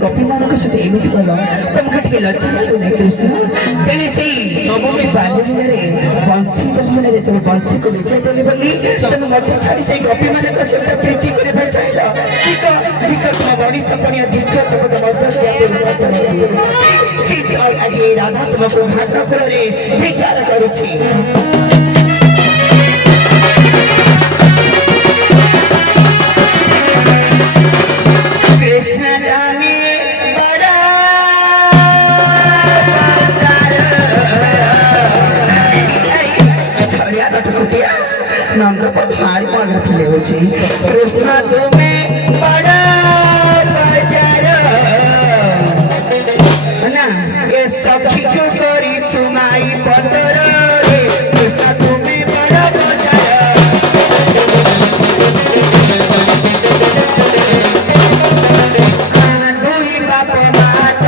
गोपी मान सहित एमती कल तुमको टे लज्जा लगुना कृष्ण तेरे से बाल्य बंशी दहन तुम बंशी को लुचाई देली बोली तुम मत छाड़ी से गोपी मान सहित प्रीति करने चाहिए तुम मनीष पुणिया दीर्घ तुम आज राधा तुमको घाट कूल धिकार करुच्छी नंद को भारी मगर ले कृष्ण तुम्हें बड़ा बाजार ना ये सखी को करी सुनाई पतर कृष्ण तुम्हें बड़ा बाजार दुई बाप मात